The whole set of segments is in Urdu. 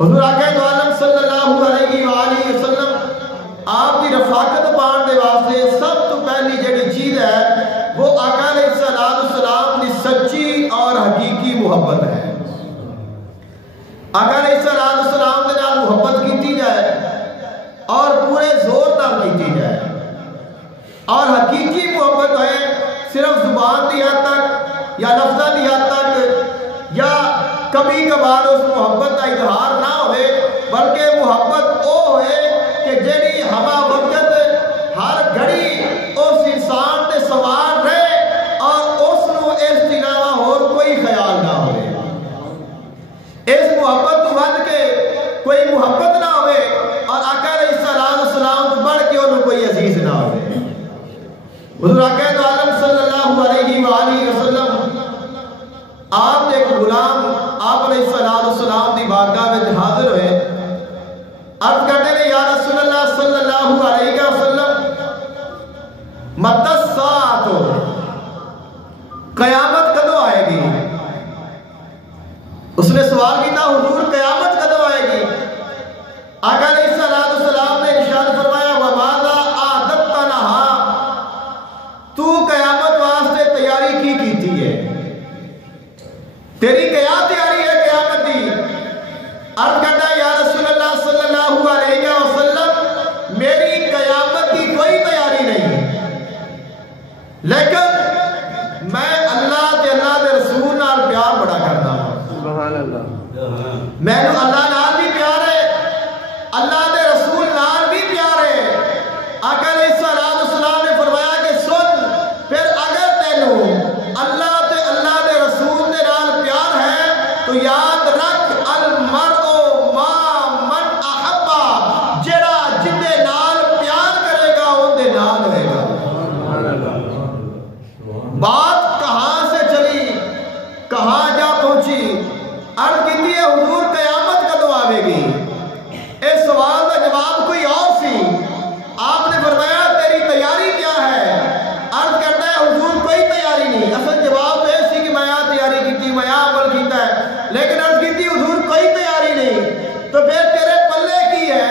حضور آقا دو عالم صلی اللہ علیہ وآلہ وسلم آپ کی رفاقت پان دے واسطے سب تو پہلی جڑی چیز ہے وہ آقا علیہ السلام کی سچی اور حقیقی محبت ہے۔ آقا علیہ السلام کے نال محبت کیتی جائے اور پورے زور نال کیتی جائے، اور حقیقی محبت ہے صرف زبان دی حد تک یا لفظاں دی حد تک یا کبھی کبھار اس محبت کا اظہار نہ ہوئے، بلکہ محبت او ہوئے کہ جیڑی ہما وقت ہر گھڑی اس انسان تے سوار رہے اور اس نو اس کے علاوہ اور کوئی خیال نہ ہوئے۔ اس محبت تو ود کے کوئی محبت نہ ہوئے اور آقا علیہ السلام تو بڑھ کے انہوں کوئی عزیز نہ ہوئے۔ حضور آقا دو عالم صلی اللہ علیہ وآلہ وسلم آپ ایک غلام آپ علیہ السلام دی بارگاہ میں حاضر ہوئے، عرض کرتے ہیں یا رسول اللہ صلی اللہ علیہ وسلم متی الساعۃ، قیامت کدو آئے گی؟ اس نے سوال کیا حضور قیامت کدو آئے گی؟ آقا علیہ السلام نے ارشاد فرمایا وَمَاذَا أَعْدَدْتَ لَهَا، تو قیامت واسطے تیاری کی کیتی ہے، تیری کیا تیاری ہے قیامت دی؟ عرض کرتا ہے یا رسول اللہ صلی اللہ علیہ وسلم میری قیامت کی کوئی تیاری نہیں، لیکن میں اللہ دے رسول نال پیار بڑا کرتا ہوں۔ سبحان اللہ، میں نے اللہ نال بھی پیار ہے، اللہ دے رسول نال بھی پیار ہے۔ آقا علیہ السلام نے فرمایا کہ سن، پھر اگر تینوں اللہ دے رسول دے نال پیار ہے تو یاد رکھ المرء ما من احبا، جڑا جدے نال پیار کرے گا ان دے نال ہوئے گا۔ بات کہاں سے چلی کہاں جا پہنچی؟ عرض کیتی ہے حضور قیامت کدو آوے گی؟ اس سوال کا جواب کوئی اور سی۔ آپ نے فرمایا تیری تیاری کیا ہے؟ عرض کرتا ہے حضور کوئی تیاری نہیں، اصل جواب تو سی کہ میں تیاری کی، میں عمل کیتا ہے، لیکن عرض کی حضور کوئی تیاری نہیں، تو پھر تیرے پلے کی ہے؟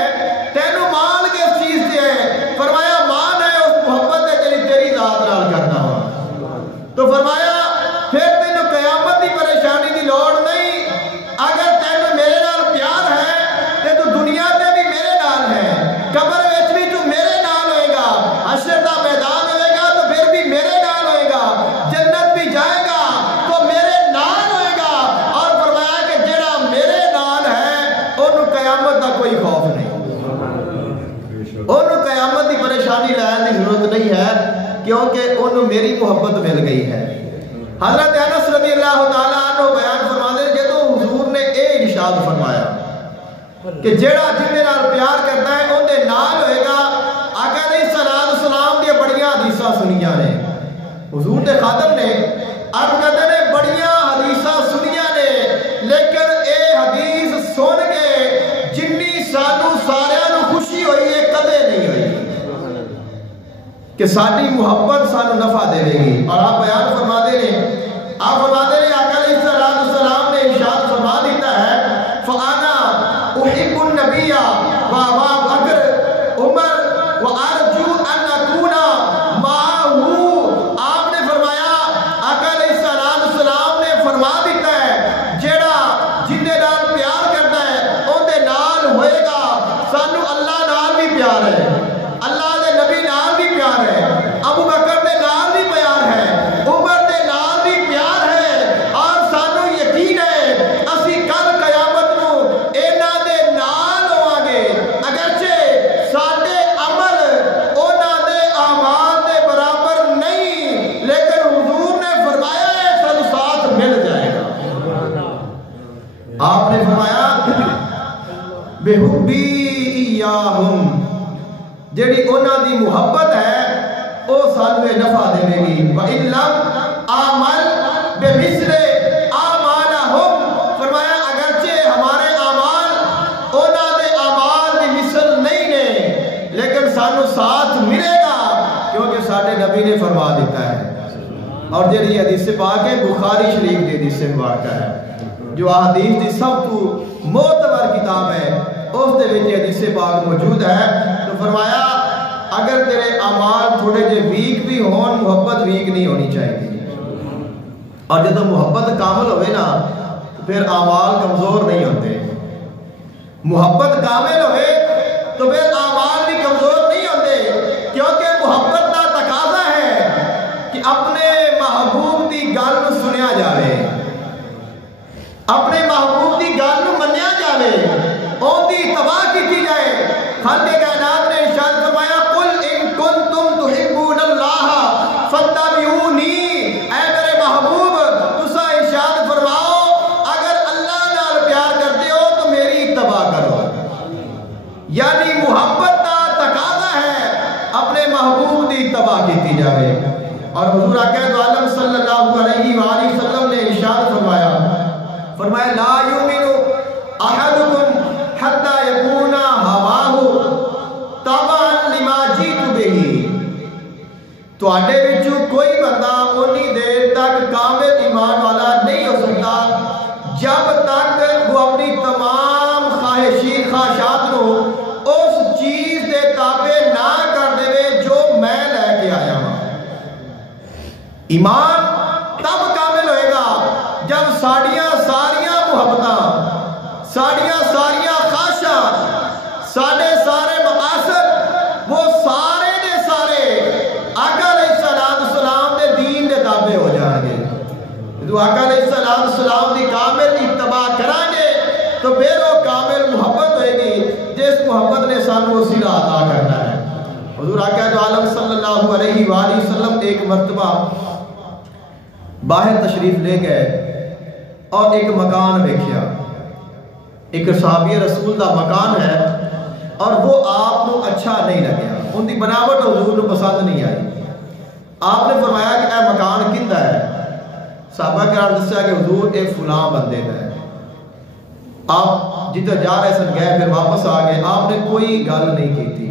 تینوں مان کس چیز سے ہے؟ فرمایا مان ہے اس محبت ہے جڑی تیری ذات نال کرنا ہوا۔ تو فرمایا پھر تینوں قیامت کی پریشانی دی لوڑ نہیں، اگر تینوں میرے نال پیار ہے تے تو دنیا تے بھی میرے نال ہے، قبر وچ بھی تو میرے نال ہوئے گا، حشر دا میدان ہوئے گا تو پھر بھی میرے نال ہوئے گا، جنت بھی جائے گا تو میرے نال ہوئے گا۔ اور فرمایا کہ جڑا میرے نال ہے انہوں قیامت دا کوئی خوف نہیں، انہوں قیامت دی پریشانی لینے کی ضرورت نہیں ہے، کیونکہ انہوں میری محبت مل گئی ہے۔ حضرت انس رضی اللہ تعالیٰ عنہ بیان فرماتے ہیں جدو حضور نے اے ارشاد فرمایا کہ جڑا جندے نال پیار کرتا ہے ان دے نال ہوئے گا، آقا علیہ السلام دی بڑیاں حدیثاں سنیاں نے، حضور دے خادم نے عرض کرتے ہیں بڑیاں حدیثاں سنیاں نے، لیکن اے حدیث سن کے جنی سانو ساریاں نو خوشی ہوئی ہے کدے نہیں ہوئی کہ ساری محبت سانو نفع دے گی۔ اور آپ بیان فرماتے ہیں، آپ فرماتے ہیں آقا علیہ السلام نے ارشاد فرما دیتا ہے فَأَنَا أُحِبُّ النَّبِيَّ وَأَبَا بَکر عمر وَأَرْجُو أَنْ أَكُونَ مَعَهُ۔ آپ نے فرمایا آقا علیہ السلام نے فرما دیتا ہے جیڑا جندے نال پیار کرتا ہے ان دے نال ہوئے گا، سانو اللہ نال بھی پیار ہے، اللہ دے نبی نال بھی پیار ہے، ابو بکر دے نال بھی پیار ہے، عمر دے نال بھی پیار ہے، اور سانو یقین ہے اسی کل قیامت نو اینا دے نال ہوں گے، اگرچہ ساڈے عمل اونا دے اعمال دے برابر نہیں، لیکن حضور نے فرمایا ہے سانو ساتھ مل جائے گا۔ آپ نے فرمایا بِحُبِّی إِيَّاهُمْ، جیڑی اونا دی محبت ہے او سانوے نفع دے گی۔ وَإِن لَمْ آمَلْ بِمِثْلِ آمَالَهُمْ، فرمایا اگرچہ ہمارے اعمال اونا دے اعمال دی مثل نہیں نے، لیکن سانو ساتھ ملے گا کیونکہ ساڈے نبی نے فرما دیتا ہے۔ اور جیڑی حدیث پاک ہے بخاری شریف دی حدیث مبارکہ ہے، جو احادیث کی سب تو معتبر کتاب ہے اس دے وچ حدیث پاک موجود ہے. تو فرمایا اگر تیرے اعمال تھوڑے جے ویک بھی ہون محبت ویک نہیں ہونی چاہیے. اور جب محبت کامل ہوئے نا تو پھر اعمال کمزور نہیں ہوتے. محبت کامل ہوئے تو پھر اعمال بھی کمزور نہیں ہوتے, کیونکہ محبت کا تقاضا ہے کہ اپنے محبوب کی گل سنیا جائے, اپنے محبوب کی گل منیا جائے, ان کی اتباع کی جائے. خالق کائنات نے ارشاد فرمایا قل ان کنتم تحبون اللہ فاتبعونی, اے میرے محبوب تسا ارشاد فرماؤ اگر اللہ نال پیار کرتے ہو تو میری اتباع کرو. یعنی محبت کا تقاضا ہے اپنے محبوب کی اتباع کی جائے. اور حضور اکرم عالم صلی اللہ علیہ وآلہ وسلم نے ارشاد فرمایا لا یؤمن احدکم حتی یکون ہواہ تبعا لما جئت بہ. تواڈے وچوں کوئی بندہ اونی دیر تک کامل ایمان والا نہیں ہو سکتا جب تک وہ اپنی تمام خواہشات کو اس چیز دے تابع نہ کر دے جو میں لے کے آیا ہوں. ایمان تب کامل ہوئے گا جب ساڑیاں ساریاں محبتاں, ساڑیاں ساریاں خواہشاں, ساڑے سارے مقاصد وہ سارے دے سارے آقا علیہ السلام دے دین دے تابع ہو جائیں گے. جو آقا علیہ السلام دی کامل اتباع کریں گے تو پھر وہ کامل محبت ہوئے گی جس محبت نے سانو وسیلہ عطا کرنا ہے. حضور آقا عالم صلی اللہ علیہ وآلہ وسلم ایک مرتبہ باہر تشریف لے گئے اور ایک مکان دیکھیا. ایک صحابی رسول دا مکان ہے اور وہ آپ کو اچھا نہیں لگیا, ان کی بناوٹ حضور کو پسند نہیں آئی. آپ نے فرمایا کہ اے مکان کندہ ہے؟ صحابہ کرام دسیا کہ حضور اے فلاں بندے کا ہے. آپ جدھر جا رہے سن گئے, پھر واپس آ گئے, آپ نے کوئی گل نہیں کی تھی.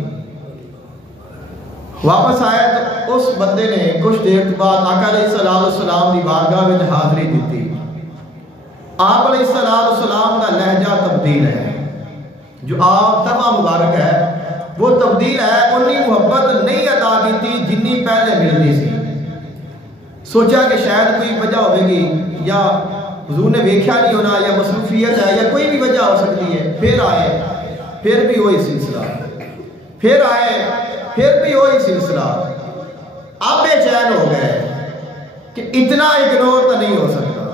واپس آئے تو اس بندے نے کچھ دیر بعد آقا علیہ السلام کی بارگاہ میں حاضری دیتی. آپ علیہ السلام کا لہجہ تبدیل ہے, جو آپ تبع مبارک ہے وہ تبدیل ہے. انہی محبت نہیں عطا کی تھی جنی پہلے ملتی سی. سوچا کہ شاید کوئی وجہ ہوئے گی, یا حضور نے ویکھیا نہیں ہونا, یا مصروفیت ہے, یا کوئی بھی وجہ ہو سکتی ہے. پھر آئے, پھر بھی وہی سلسلہ, پھر آئے, پھر بھی وہی سلسلہ. اب بے چین ہو گئے کہ اتنا اگنور تو نہیں ہو سکتا,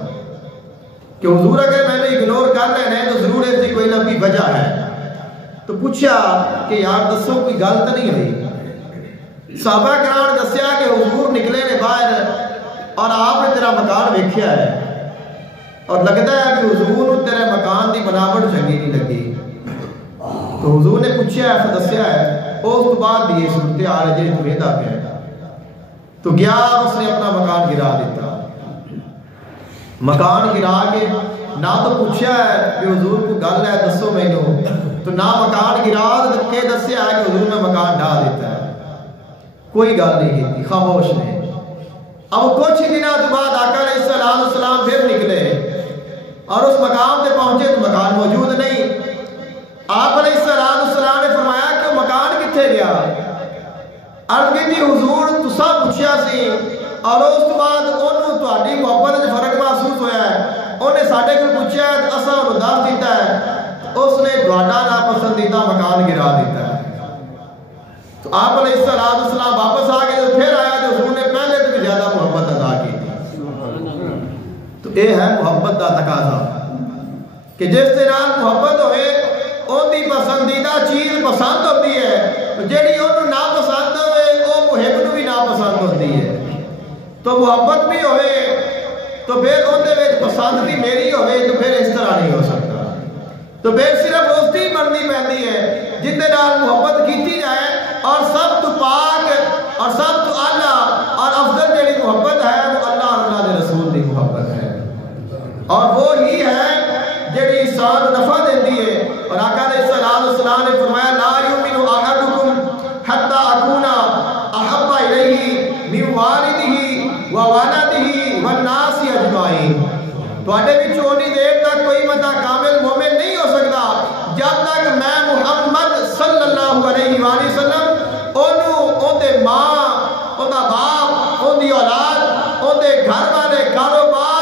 کہ حضور اگر میں نے اگنور کر رہے ہیں تو ضرور اس کی کوئی نہ کوئی وجہ ہے. تو پوچھا کہ یار دسو کوئی گل تو نہیں ہوئی. صحابہ کرام نے دسیا کہ حضور نکلے نے باہر اور آپ نے تیرا مکان ویکھیا ہے اور لگتا ہے کہ حضور نے تیرے مکان دی بناوٹ چنگی نہیں لگی. تو حضور نے پوچھا ہے, دسیا ہے. اس بعد یہ صورتحال ہے جی تمہیں دا پیا. تو گیا, اس نے اپنا مکان گرا دیتا. مکان گرا کے نہ تو پوچھا ہے کہ حضور کو گل ہے دسو مینو, تو نہ مکان گرا کے دسیا ہے کہ حضور نے مکان ڈھا دیتا ہے. کوئی گل نہیں کی, خاموش نے. اب کچھ دنوں کے بعد آقا علیہ السلام پھر نکلے اور اس مقام پہ پہنچے تو مکان موجود نہیں. آپ علیہ السلام نے فرمایا کہ وہ مکان کتنے گیا؟ عرض کی حضور تسا پوچھیا سی اور اس کے بعد انہوں تہاڈی محبت میں فرق محسوس ہویا ہے, انہیں ساڈے کو پوچھا ہے تو اساں انہوں دس دیتا ہے, اس نے تہاڈا ناپسندیدہ مکان گرا دیتا ہے. تو آپ علیہ السلام واپس آ گئے, تو پھر آیا تو حضور نے پہلے تو بھی زیادہ محبت ادا کی تھی. تو یہ ہے محبت کا تقاضا کہ جس طرح محبت ہوئے ان کی پسندیدہ چیز پسند ہوتی ہے, تو جیڑی انہوں نہ پسند ہوئے وہ محب کو بھی نہ پسند ہوتی ہے. تو محبت بھی ہوئے تو پھر اندر پسند بھی میری ہوئے, تو پھر اس طرح نہیں ہو سکتا. تو پھر صرف اس کی بننی پہنتی ہے جتنے نال محبت کی جائے, اور سب تو پاک اور سب تو اعلیٰ اور افضل جیڑی محبت ہے وہ اللہ اور اللہ کے رسول کی محبت ہے, اور وہ ہی ہے جیڑی انسان نفع دیتی ہے. اور آقا علیہ السلام نے فرمایا لا یؤمن احدکم حتی اکون احب الیہ من والدہ وولدہ والناس اجمعین. تواڈے وچوں اونی دیر تک اللہ علیہ وآلہ وسلم انہوں ان دے ماں ان دا باپ ان دی اولاد ان دے گھر والے کاروبار